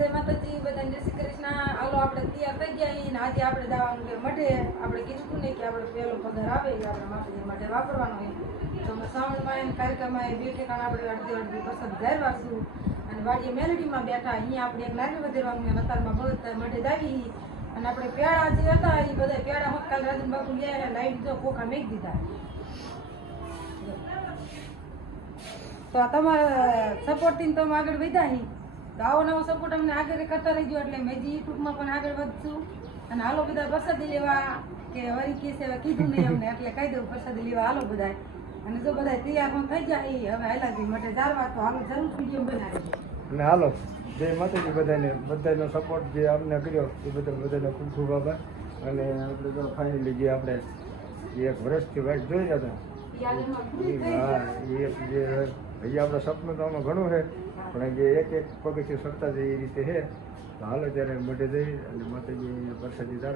જય માતાજી બધાને જય શ્રી કૃષ્ણ. આલો આપણે તૈયાર થઈ ગયા છીએ ને આજે આપણે જવાનું છે મઢે. આપણે કીધું નહીં કે આપણે પહેલો પગાર આવે એ આપણે માટે વાપરવાનો હોય તો અમે શ્રાવણમાં એને કાર્યક્રમમાં એ બે ઠેકાણ આપણે અડધી અડધી પસંદ જાહેરવાશું અને વાડીએ મેલડીમાં બેઠા. અહીંયા આપણે એક નાની વધેરવાનું અને અત્યારમાં ભગત મઢે દાવી અને આપણે પેડા જે હતા એ બધા પેડા હોત કાલ રાજન બાપુ ગયા લાઈટ જો કોકા મેક દીધા. તો આ તમારા સપોર્ટિંગ તો આગળ વધ્યા તો આવો નવો સપોર્ટ અમને આગળ કરતા રહેજો. એટલે મેં જે યુટ્યુબમાં પણ આગળ વધશું. અને હાલો બધા પ્રસાદી લેવા કે વરી કે છે કીધું નહીં અમને. એટલે કહી દઉં પ્રસાદી લેવા હાલો બધા અને જો બધા તૈયાર પણ થઈ જાય એ હવે હાલા માટે જારવા તો હાલો જરૂર વીડિયો બનાવી અને હાલો જય માતાજી બધાને. બધાનો સપોર્ટ જે અમને કર્યો એ બધા બધાનો ખૂબ ખૂબ આભાર. અને આપણે તો ફાઇનલી જે આપણે એક વર્ષથી વાઇટ જોઈ રહ્યા હતા એ હા એ એક જે હજી આપણા સપનું તો આમાં ઘણું છે. પણ જે એક એક પગથિયું સરતા જઈએ એ રીતે છે તો હાલો ત્યારે મોઢે જઈ અને માતાજી પ્રસાદી તો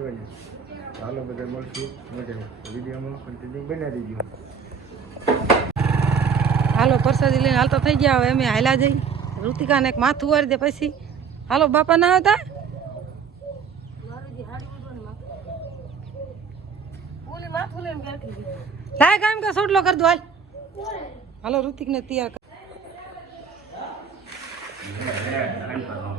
હાલો બધા મળશું મોઢે. વિડીયોમાં કન્ટિન્યુ બનાવી દીધું હાલો પ્રસાદી લઈને હાલતા થઈ ગયા હવે અમે હાલા જઈ. ઋતિકાને એક માથું વાળી દે પછી. હાલો બાપા ના હતા લાય કામ કે સોટલો કર દો હાલ. હાલો Mẹ ơi, 啊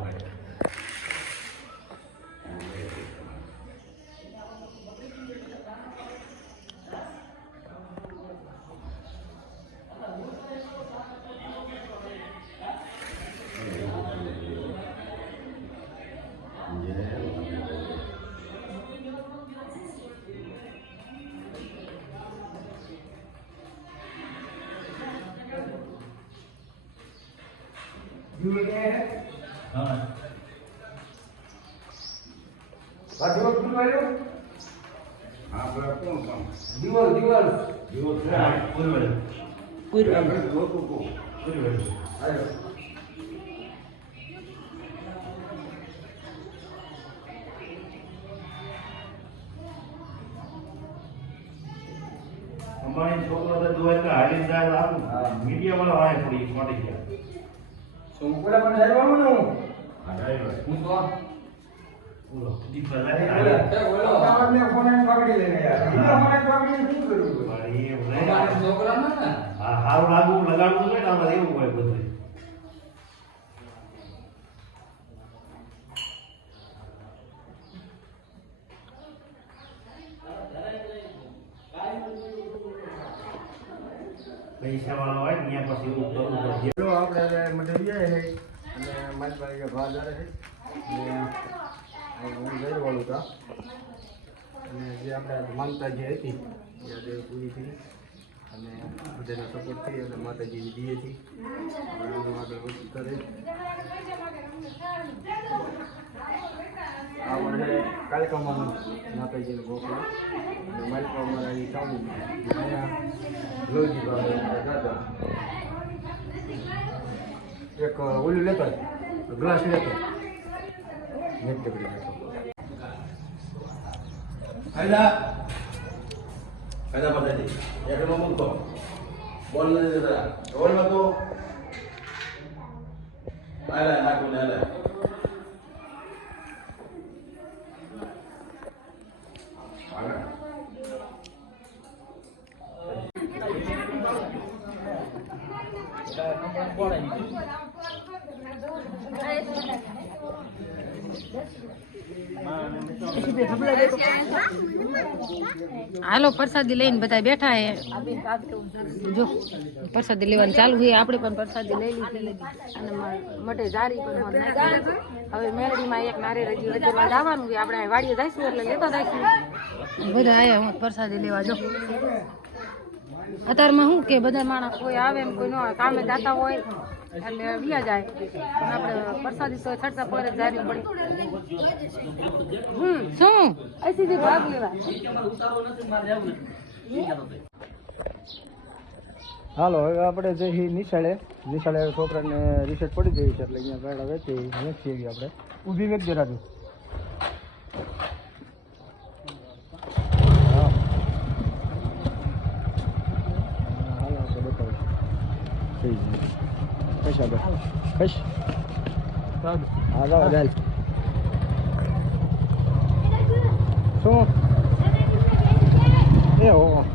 ઋતિક ને તૈયાર કર દિવાલ દિવાલ અમારી છોકરો તો દોય એટલે હાલી જાય આમ મીડિયા વાળા વાય પડી ચોટી ગયા સોમપુરા પણ જવાનું ને હું. આ ડ્રાઈવર. હું તો બોલો દીપા જાય અમદાવાદને ફોન આવીને પકડી લઈને યાર મને પકડીને શું કરવું મારી એ બોલે હા હારું લાગવું લગાડવું ને આમાં એવું હોય બધું પૈસા વાળા હોય ત્યાં પછી એવું કરવું પડે. જો આપણે જાય છે અને મારી પાસે ભાવ જારે અહીં હું જઈ હતા અને જે આપણે માનતા જે હતી, એ પૂરી થઈ અને બધાનો સપોર્ટથી અને માતાજીની દિયેથી. આગળ રહે આ વર્ષે કાર્યક્રમમાં માતાજીનો ગોખલો અને અમારા અહીં અહીંયા દાદા. એક ઓલું લેતા ગ્લાસ લેતો નેટ કરી લેતો કાયદા કાયદા પદ્ધતિ એકનો મુદ્દો બોલ નથી દેતા બોલમાં તો આલે નાખું ને આલે આગળ હાલો, પ્રસાદી લઈને બધા બેઠા હે. જો, પ્રસાદી લેવાનું ચાલુ છે. આપણે પણ પ્રસાદી લઈ લીધી અને મટે જારી પણ હવે મેળવીમાં એક નારે રજી વચ્ચેમાં જવાનું છે. આપણે વાડીએ જઈશું એટલે લેતા જઈશું. બધા આયા, હું પ્રસાદી લેવા જો. અત્યારમાં શું કે, બધા માણસ કોઈ આવે એમ કોઈ ન કામે જાતા હોય. એટલે વ્યા જાય. પણ આપણે પ્રસાદી તો છડતા પર જારી પડે. હમ, શું? અહીંથી ભાગ લેવા. હાલો, હવે આપણે જઈ નિશાળે નિશાળે છોકરાને રિસેટ પડી ગયું છે એટલે અહીંયા ગાડા વેચી વેચી આપણે. ઊભી વેચ દેરાતું હા હાલો આપણે બતાવીશું થઈ જાય પૈસા બે ખશ હા જાઓ ચાલ શું એ હો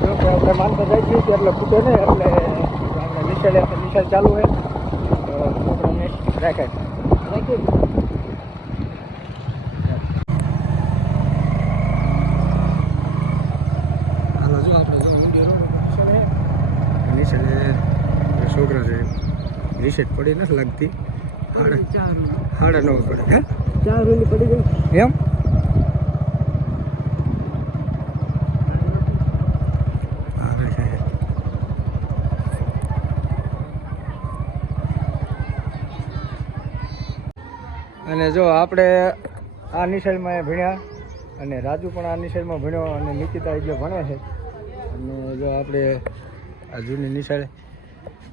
જો કે આપણે માનતા જાય છીએ એટલે ખૂટે નહીં એટલે આપણે નિશાળે નિશાળ ચાલુ છે. રાખે આપણે નિશાળે છોકરા છે રિસેટ પડી નથી લાગતી સાડા નવ પડે હે ચાર વેલી પડી ગઈ. એમ આવે છે અને જો આપણે આ નિશાળમાં ભણ્યા અને રાજુ પણ આ નિશાળમાં ભણ્યો અને નિકિતા એટલે ભણે છે, અને જો આપણે આ જૂની નિશાળે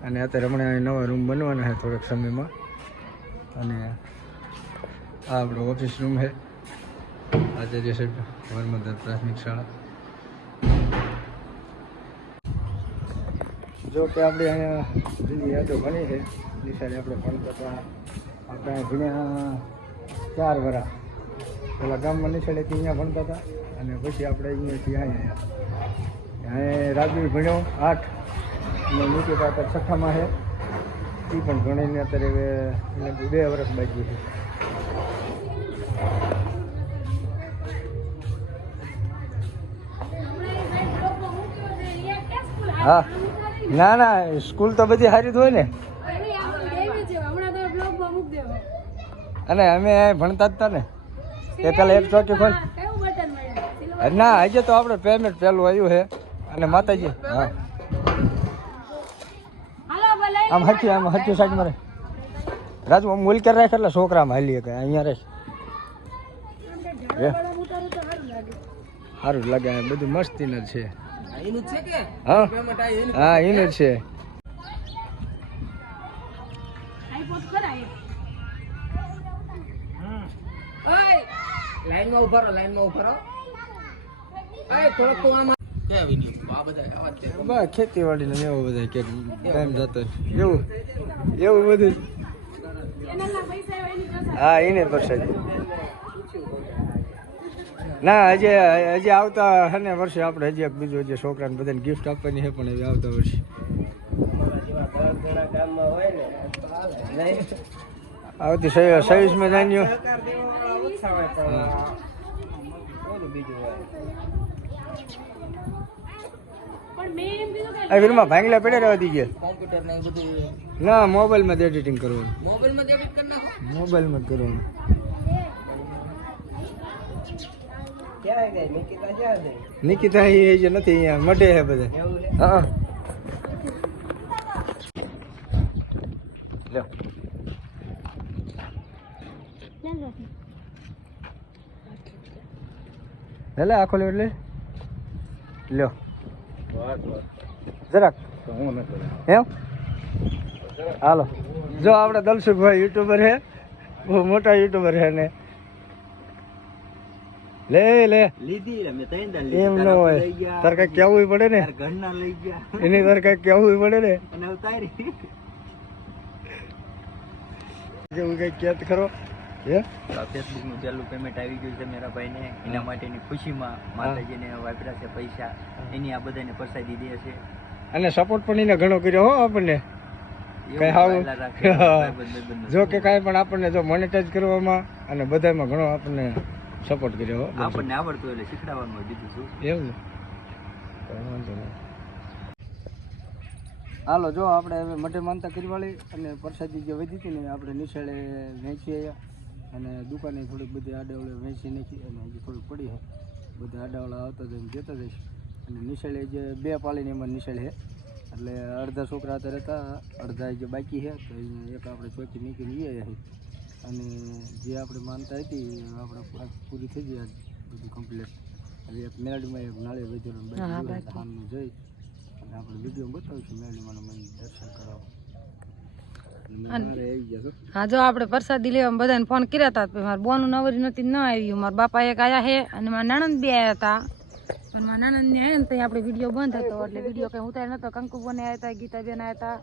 અને અત્યારે હમણાં નવા રૂમ બનવાના છે થોડાક સમયમાં. અને આ આપણો ઓફિસ રૂમ છે. આચાર્ય સાહેબ વરમદર પ્રાથમિક શાળા. જો કે આપણે અહીંયા જૂની યાદો ઘણી છે. નિશાળે આપણે ભણતા હતા. આપણે ભણ્યા ચાર વરા. પેલા ગામમાં નિશાળેથી અહીંયા ભણતા હતા અને પછી આપણે અહીંયાથી અહીંયા અહીંયા રાજવી ભણ્યો આઠ અને નિકિતા અત્યારે છઠ્ઠામાં છે. એ પણ ભણીને અત્યારે એટલે બે વર્ષ બાકી છે. હા. ના ના, સ્કૂલ તો બધી સારી જ હોય ને. અને અમે ભણતા જ હતા ને. એ પેલા એક ચોકી ખોલ. ના આજે તો આપણે પેમેન્ટ પેલું આવ્યું છે. અને માતાજી, હા. આમ હચ્યું આમ હચ્યું સાઈડ મારે. રાજુ, આમ મુલ કરી રાખ એટલે છોકરામાં હાલી કે અહીંયા રહે. સારું લાગે બધું મસ્તીનું છે. હા? હા એનું જ છે લાઈનમાં ઊભા રહો લાઈનમાં ઊભા રહો. અરે થોડોક તું આમ બસ ખેતીવાડી ને એવું બધા કે ટાઈમ જતો એવું એવું બધું. હા એને પરસાદ ના હજી હજી આવતા હે ને વર્ષે આપણે હજી એક બીજું હજી છોકરાને બધાને ગિફ્ટ આપવાની છે પણ હવે આવતા વર્ષે. આવતી છવ્વીસમાં જાન્યુ આ વીરમાં ભાંગલા પડ્યા રહેવા દીજે કોમ્પ્યુટર ને બધું ના મોબાઈલમાં જ એડિટિંગ કરવું મોબાઈલમાં જ કરવાનું. નિકિતા એ જે નથી અહીંયા મટે છે બધા. હા. લ્યો. લે આખો લ્યો એટલે. લ્યો. જરાક. એમ? હાલો. જો આપણે દલસુખભાઈ યુટ્યુબર છે. બહુ મોટા યુટ્યુબર છે ને. લે લે. લીધી એમ ન હોય. તારે કઈ કેવું પડે ને? ઘરના લઈ ગયા. એની તારે કઈ કેવું પડે ને? અને ઉતારી જેવું કઈ કેત ખરો. હે? ફેસબુકનું પહેલું પેમેન્ટ આવી ગયું છે મેરા ભાઈ ને એના માટેની ખુશીમાં માતાજીને વાપર્યા છે પૈસા. એની આ બધાને પ્રસાદી દે છે. અને સપોર્ટ પણ એને ઘણો કર્યો હો આપણને. જો કે કાંઈ પણ આપણને જો મોનેટાઈઝ કરવામાં અને બધામાં ઘણો આપણને સપોર્ટ કર્યો હો. આપણને આવડતું એટલે શીખડાવવાનું દીધું એવું વાંધો નહીં. હાલો જો આપણે હવે મઢે માનતા કરવાળી અને પ્રસાદી જે વધી હતી ને આપણે નિશાળે વેચી આવ્યા અને દુકાને થોડીક બધી આડાવડે વેચી નાખી અને હજી થોડીક પડી છે બધા આડાવડા આવતા જઈને જતા જઈશ અને નિશાળે જે બે પાલીની એમાં નિશાળ છે એટલે અડધા છોકરા અત્યારે રહેતા અડધા જે બાકી છે તો એક આપણે ચોકી નીકળી ગયા છે અને જે આપણે માનતા હતી આપણે પૂરી થઈ ગઈ આજ બધી કમ્પ્લીટ હવે એક મેળમાં એક નાળે વેચેલું બાકી. જોઈ. અને આપણે વીડિયો બતાવીશું મેળમાં મને દર્શન કરાવો અને મારે આવી ગયા છો હા જો આપણે પ્રસાદી લેવા બધાને ફોન કર્યા હતા મારા બોનું નવરી નથી ન આવ્યું. મારા બાપા એક આયા હે અને મારા નાણંદ બી આવ્યા હતા પણ મારા નણંદ ને આવ્યા ને ત્યાં આપણે વીડિયો બંધ હતો એટલે વીડિયો કંઈ ઉતાર નતો. કંકુ બને આવ્યા હતા ગીતાબેન આવ્યા હતા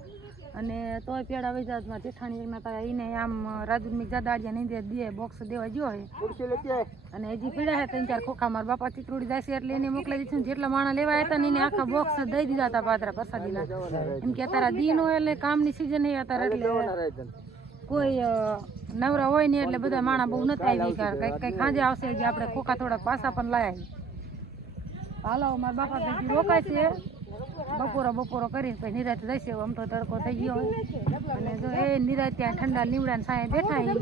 અને તોય પેડા વેચા મારા જેઠાણી એકના હતા એને આમ રાજુની જાદાડિયા નહીં દે બોક્સ દેવા ગયો આય. અને હજી પીડા હે ત્રણ ચાર ખોખા મારા બાપા ચીકરોડી જાય છે એટલે એને મોકલાઈ દીધું જેટલા માણા લેવા હતા ને એને આખા બોક્સ દઈ દીધા હતા પાત્રા પ્રસાદીના એમ કે અત્યારે દિન હોય એટલે કામની સિઝન છે અત્યારે એટલે કોઈ નવરા હોય ને એટલે બધા માણા બહુ નથી આવી કંઈક કઈ ખાંજે આવશે જે આપણે ખોખા થોડા પાસા પણ લાયા હાલો મારા બાપા રોકાય છે. બપોરો બપોરો કરીને પછી નિરાત જશે આમ તો તડકો થઈ ગયો હોય. અને જો એ નિરાત ત્યાં ઠંડા લીમડા સાંજે બેઠા હી.